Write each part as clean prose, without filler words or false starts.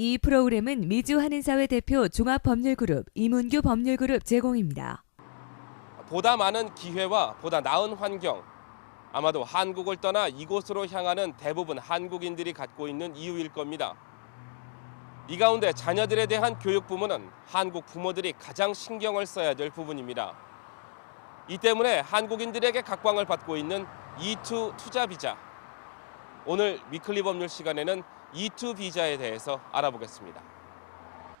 이 프로그램은 미주 한인사회 대표 종합법률그룹 이문규 법률그룹 제공입니다. 보다 많은 기회와 보다 나은 환경, 아마도 한국을 떠나 이곳으로 향하는 대부분 한국인들이 갖고 있는 이유일 겁니다. 이 가운데 자녀들에 대한 교육 부문은 한국 부모들이 가장 신경을 써야 될 부분입니다. 이 때문에 한국인들에게 각광을 받고 있는 E2 투자 비자. 오늘 위클리 법률 시간에는 E2 비자에 대해서 알아보겠습니다.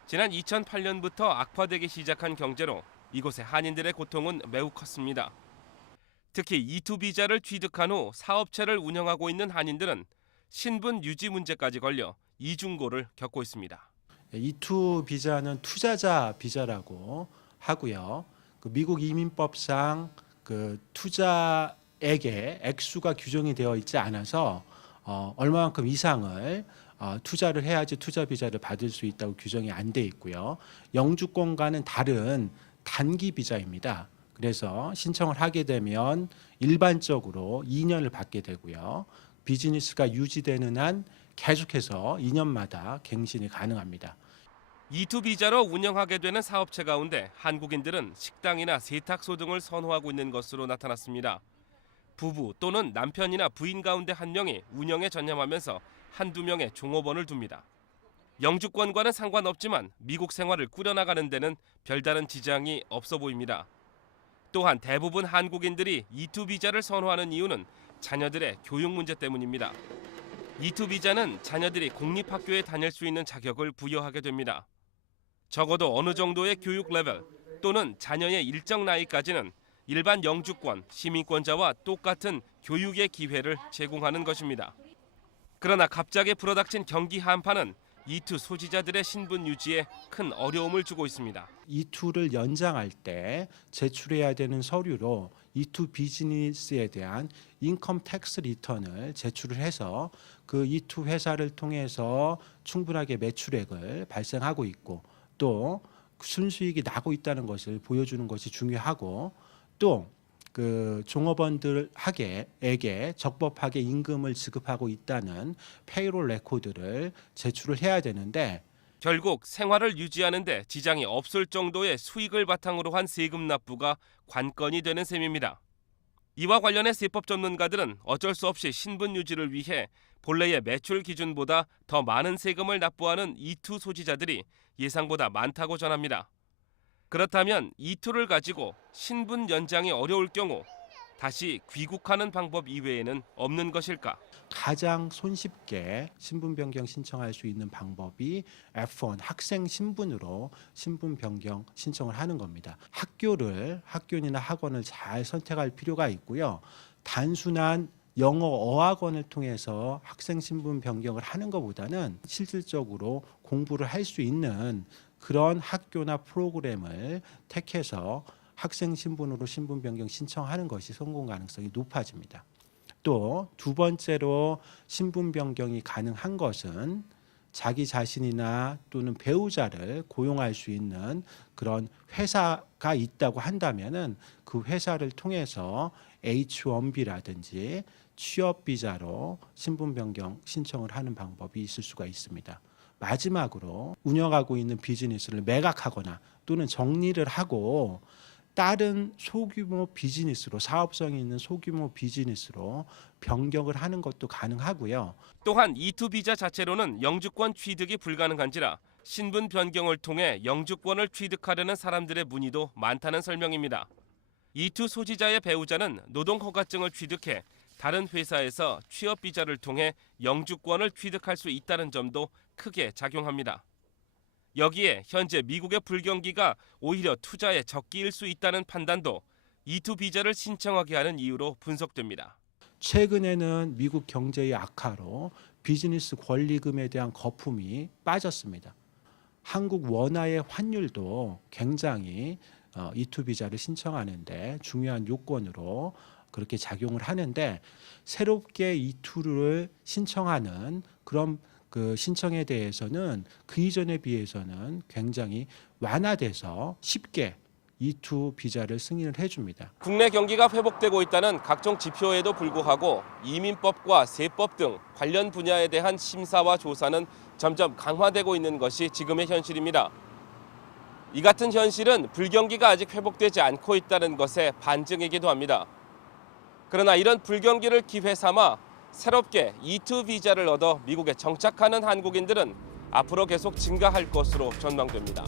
지난 2008년부터 악화되기 시작한 경제로 이곳의 한인들의 고통은 매우 컸습니다. 특히 E2 비자를 취득한 후 사업체를 운영하고 있는 한인들은 신분 유지 문제까지 걸려 이중고를 겪고 있습니다. E2 비자는 투자자 비자라고 하고요. 미국 이민법상 투자액의 액수가 규정이 되어 있지 않아서 얼마만큼 이상을 투자를 해야지 투자 비자를 받을 수 있다고 규정이 안 돼 있고요. 영주권과는 다른 단기 비자입니다. 그래서 신청을 하게 되면 일반적으로 2년을 받게 되고요. 비즈니스가 유지되는 한 계속해서 2년마다 갱신이 가능합니다. E2 비자로 운영하게 되는 사업체 가운데 한국인들은 식당이나 세탁소 등을 선호하고 있는 것으로 나타났습니다. 부부 또는 남편이나 부인 가운데 한 명이 운영에 전념하면서 한두 명의 종업원을 둡니다. 영주권과는 상관없지만 미국 생활을 꾸려나가는 데는 별다른 지장이 없어 보입니다. 또한 대부분 한국인들이 E2 비자를 선호하는 이유는 자녀들의 교육 문제 때문입니다. E2 비자는 자녀들이 공립학교에 다닐 수 있는 자격을 부여하게 됩니다. 적어도 어느 정도의 교육 레벨 또는 자녀의 일정 나이까지는 일반 영주권, 시민권자와 똑같은 교육의 기회를 제공하는 것입니다. 그러나 갑자기 불어닥친 경기 한파는 E2 소지자들의 신분 유지에 큰 어려움을 주고 있습니다. E2를 연장할 때 제출해야 되는 서류로 E2 비즈니스에 대한 인컴 텍스 리턴을 제출을 해서 그 E2 회사를 통해서 충분하게 매출액을 발생하고 있고 또 순수익이 나고 있다는 것을 보여주는 것이 중요하고 또 그 종업원들에게 적법하게 임금을 지급하고 있다는 페이롤 레코드를 제출을 해야 되는데 결국 생활을 유지하는 데 지장이 없을 정도의 수익을 바탕으로 한 세금 납부가 관건이 되는 셈입니다. 이와 관련해 세법 전문가들은 어쩔 수 없이 신분 유지를 위해 본래의 매출 기준보다 더 많은 세금을 납부하는 E2 소지자들이 예상보다 많다고 전합니다. 그렇다면 E2를 가지고 신분 연장이 어려울 경우 다시 귀국하는 방법 이외에는 없는 것일까? 가장 손쉽게 신분 변경 신청할 수 있는 방법이 F1 학생 신분으로 신분 변경 신청을 하는 겁니다. 학교나 학원을 잘 선택할 필요가 있고요. 단순한 영어 어학원을 통해서 학생 신분 변경을 하는 것보다는 실질적으로 공부를 할 수 있는 그런 학교나 프로그램을 택해서 학생 신분으로 신분 변경 신청하는 것이 성공 가능성이 높아집니다. 또 두 번째로 신분 변경이 가능한 것은 자기 자신이나 또는 배우자를 고용할 수 있는 그런 회사가 있다고 한다면은 그 회사를 통해서 H1B라든지 취업 비자로 신분 변경 신청을 하는 방법이 있을 수가 있습니다. 마지막으로 운영하고 있는 비즈니스를 매각하거나 또는 정리를 하고 다른 소규모 비즈니스로 사업성이 있는 소규모 비즈니스로 변경을 하는 것도 가능하고요. 또한 E2 비자 자체로는 영주권 취득이 불가능한지라 신분 변경을 통해 영주권을 취득하려는 사람들의 문의도 많다는 설명입니다. E2 소지자의 배우자는 노동허가증을 취득해 다른 회사에서 취업 비자를 통해 영주권을 취득할 수 있다는 점도 크게 작용합니다. 여기에 현재 미국의 불경기가 오히려 투자에 적기일 수 있다는 판단도 E2 비자를 신청하게 하는 이유로 분석됩니다. 최근에는 미국 경제의 악화로 비즈니스 권리금에 대한 거품이 빠졌습니다. 한국 원화의 환율도 굉장히 E2 비자를 신청하는데 중요한 요건으로 그렇게 작용을 하는데 새롭게 E2를 신청하는 그런 그 신청에 대해서는 그 이전에 비해서는 굉장히 완화돼서 쉽게 E2 비자를 승인을 해줍니다. 국내 경기가 회복되고 있다는 각종 지표에도 불구하고 이민법과 세법 등 관련 분야에 대한 심사와 조사는 점점 강화되고 있는 것이 지금의 현실입니다. 이 같은 현실은 불경기가 아직 회복되지 않고 있다는 것의 반증이기도 합니다. 그러나 이런 불경기를 기회 삼아 새롭게 E2 비자를 얻어 미국에 정착하는 한국인들은 앞으로 계속 증가할 것으로 전망됩니다.